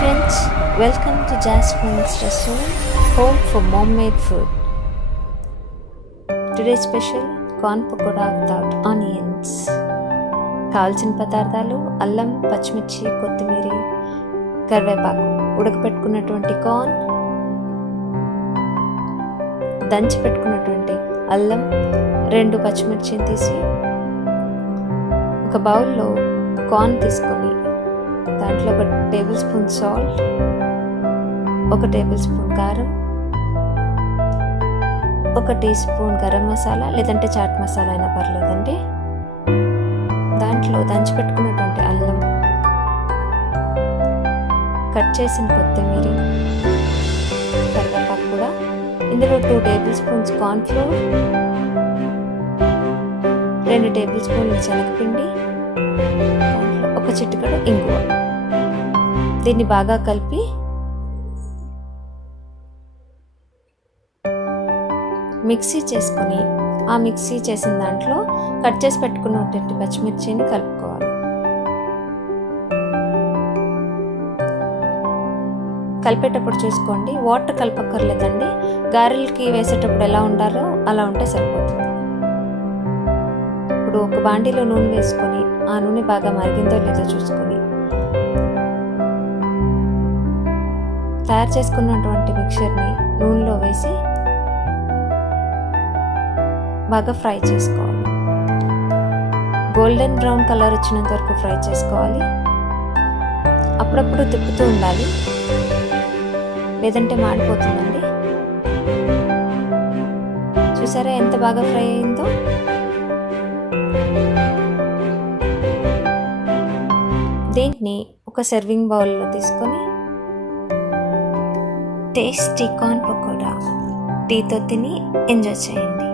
friends, welcome to Jasmine's restaurant, home for mom-made food. Today's special corn pakoda without onions. కావాల్సిన పదార్థాలు అల్లం, పచ్చిమిర్చి, కొత్తిమీర, కరివేపాకు, ఉడకపెట్టుకున్నటువంటి కార్న్, దంచి పెట్టుకున్నటువంటి అల్లం, 2 పచ్చిమిర్చిని తీసి ఒక బౌల్లో కార్న్ తీసుకొని దాంట్లో 1 table spoon salt, 1 table spoon కారం, 1 టీ స్పూన్ గరం మసాలా లేదంటే చాట్ మసాలా అయినా పర్లేదండి. దాంట్లో దంచి పెట్టుకున్నటువంటి అల్లం, కట్ చేసిన కొత్తిమీర, కరివేపాకు కూడా, ఇందులో 2 table spoons corn flour, 2 table స్పూన్ల శనగపిండి, 1 చిటికెడు ఇంగువ. దీన్ని బాగా కలిపి మిక్సీ చేసుకొని ఆ మిక్సీ చేసిన దాంట్లో కట్ చేసి పెట్టుకున్నటువంటి పచ్చిమిర్చిని కలుపుకోవాలి. కలిపేటప్పుడు చూసుకోండి, వాటర్ కలపక్కర్లేదండి. గారెలకి వేసేటప్పుడు ఎలా ఉండాలో అలా ఉంటే సరిపోతుంది. ఇప్పుడు ఒక బాండీలో నూనె వేసుకొని ఆ నూనె బాగా మరిగిందో లేదో చూసుకొని తయారు చేసుకున్నటువంటి మిక్చర్ని నూనెలో వేసి బాగా ఫ్రై చేసుకోవాలి. గోల్డెన్ బ్రౌన్ కలర్ వచ్చినంత వరకు ఫ్రై చేసుకోవాలి. అప్పుడప్పుడు తిప్పుతూ ఉండాలి, లేదంటే మాడిపోతుందండి. చూసారా ఎంత బాగా ఫ్రై అయిందో. దీన్ని ఒక సర్వింగ్ బౌల్లో తీసుకొని టేస్టీ కార్న్ పకోడా టీతో తిని ఎంజాయ్ చేయండి.